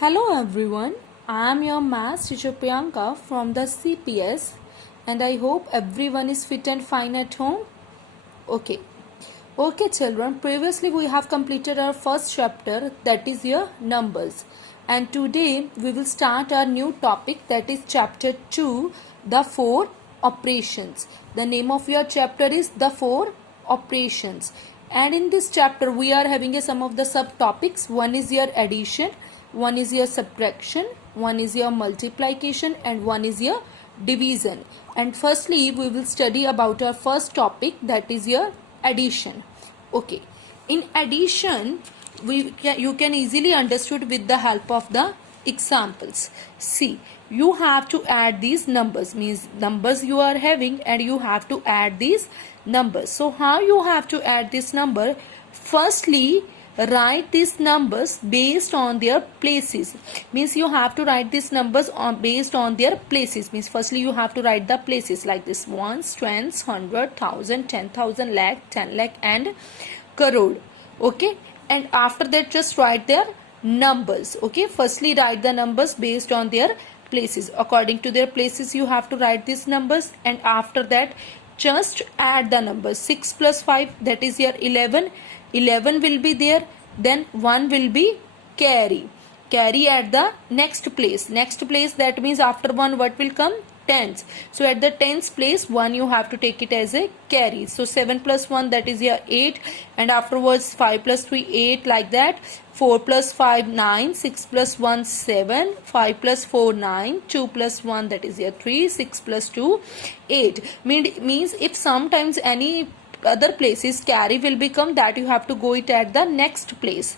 Hello everyone, I am your maths teacher Priyanka from the CPS and I hope everyone is fit and fine at home. Okay children, previously we have completed our first chapter, that is your numbers, and today we will start our new topic, that is chapter 2, the 4 operations. The name of your chapter is the 4 operations, and in this chapter we are having some of the subtopics. One is your addition, one is your subtraction, one is your multiplication, and one is your division. And firstly we will study about our first topic, that is your addition. Okay, in addition you can easily understood with the help of the examples. See, you have to add these numbers, means numbers you are having and you have to add these numbers. So how you have to add this number? Firstly, write these numbers based on their places, means you have to write these numbers based on their places, means firstly you have to write the places like this: ones, tens, 100, 1000, 10,000, lakh, 10 lakh and crore. Okay, and after that just write their numbers. Okay, firstly write the numbers based on their places. According to their places you have to write these numbers, and after that just add the numbers. 6 plus 5, that is your 11. 11 will be there, then 1 will be carry at the next place, that means after 1 what will come? Tens. So at the tens place 1 you have to take it as a carry. So 7 plus 1, that is your 8, and afterwards 5 plus 3 8, like that. 4 plus 5 9, 6 plus 1 7, 5 plus 4 9, 2 plus 1, that is your 3, 6 plus 2 8. Means if sometimes any other places carry will become, that you have to go it at the next place.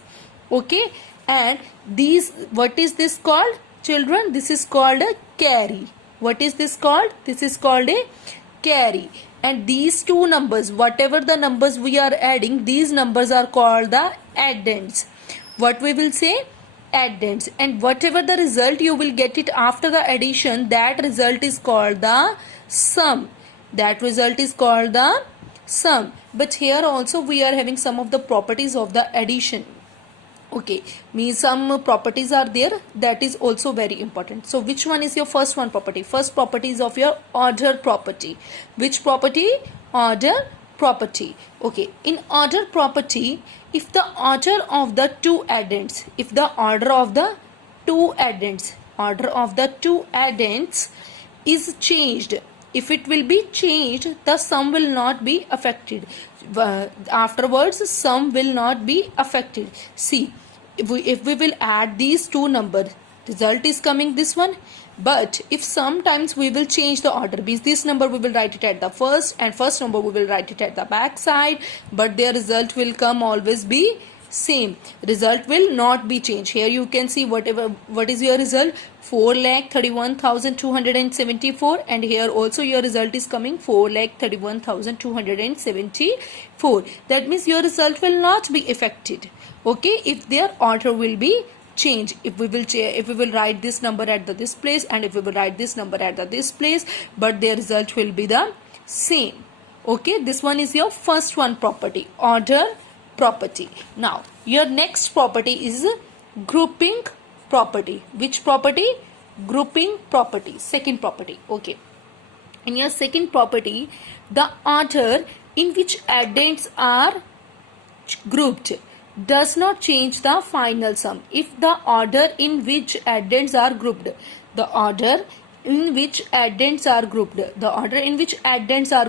Okay, and these, what is this called children? This is called a carry. What is this called? This is called a carry. And these two numbers, whatever the numbers we are adding, these numbers are called the addends. What we will say? Addends. And whatever the result you will get it after the addition, that result is called the sum. That result is called the sum. But here also we are having some of the properties of the addition. Okay, means some properties are there, that is also very important. So which one is your first one property? First property is of your order property. Which property? Order property. Okay, in order property, if the order of the two addends, order of the two addends is changed, if it will be changed, the sum will not be affected. Afterwards sum will not be affected. See, if we will add these two numbers, result is coming this one. But if sometimes we will change the order, because this number we will write it at the first, and first number we will write it at the back side, but their result will come always be same. Result will not be changed. Here you can see what is your result? 4,31,274, and here also your result is coming 4,31,274. That means your result will not be affected. Okay, if their order will be changed. If we will write this number at this place, and if we will write this number at this place, but their result will be the same. Okay, this one is your first one property, order property. Now your next property is grouping property. Which property? Grouping property, second property. Okay, in your second property, the order in which addends are grouped does not change the final sum. If the order in which addends are grouped, the order in which addends are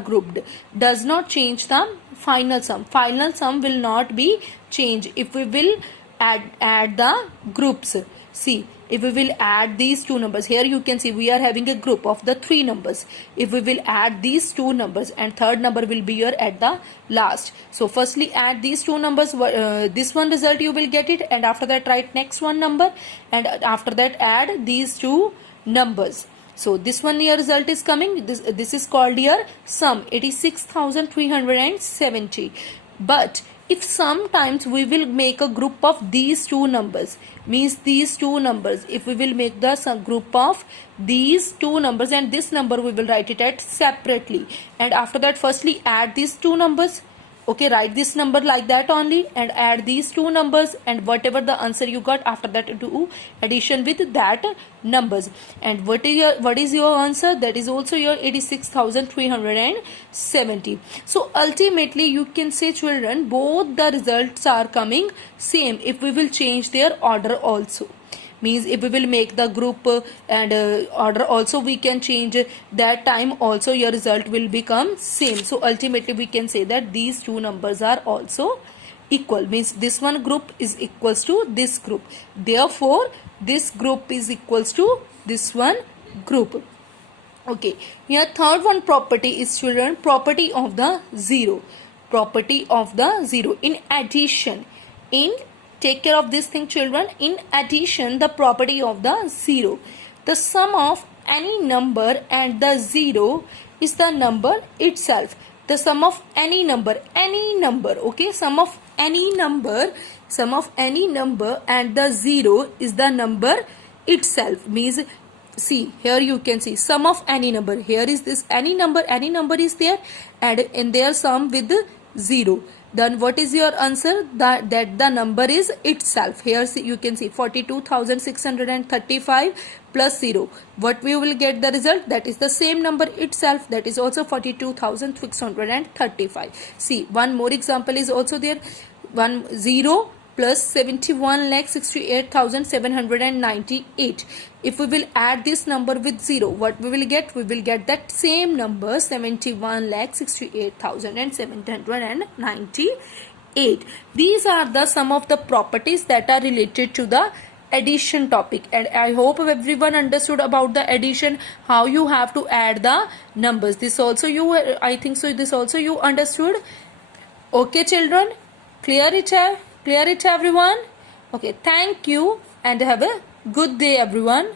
grouped, does not change the final sum. Final sum will not be changed if we will add the groups. See, if we will add these two numbers, here you can see we are having a group of the three numbers. If we will add these two numbers, and third number will be here at the last. So firstly add these two numbers, this one result you will get it, and after that write next one number, and after that add these two numbers. So this one your result is coming, this is called your sum, 86,370. But if sometimes we will make a group of these two numbers, means these two numbers, if we will make the group of these two numbers, and this number we will write it at separately, and after that firstly add these two numbers, Okay, write this number like that only and add these two numbers, and whatever the answer you got, after that do addition with that numbers. And what is your answer? That is also your 86,370. So ultimately you can say, children, both the results are coming same if we will change their order also. Means if we will make the group and order also, we can change that time also, your result will become same. So ultimately we can say that these two numbers are also equal. Means this one group is equals to this group, therefore this group is equals to this one group. Okay, here third one property is, children, property of the zero. Property of the zero. In addition, take care of this thing, children. In addition, the property of the zero. The sum of any number and the zero is the number itself. The sum of any number, okay, sum of any number and the zero is the number itself. Means, see, here you can see sum of any number. Here is this any number is there, and in their sum with zero. Then what is your answer? That the number is itself. Here you can see 42,635 plus 0. What we will get the result? That is the same number itself. That is also 42,635. See, one more example is also there. 0 plus 71,68,798. If we will add this number with 0, what we will get? We will get that same number, 71,68,798. These are the some of the properties that are related to the addition topic, and I hope everyone understood about the addition, how you have to add the numbers. This also you, I think so, this also you understood. Okay, children, clear it everyone? Okay, thank you and have a good day everyone.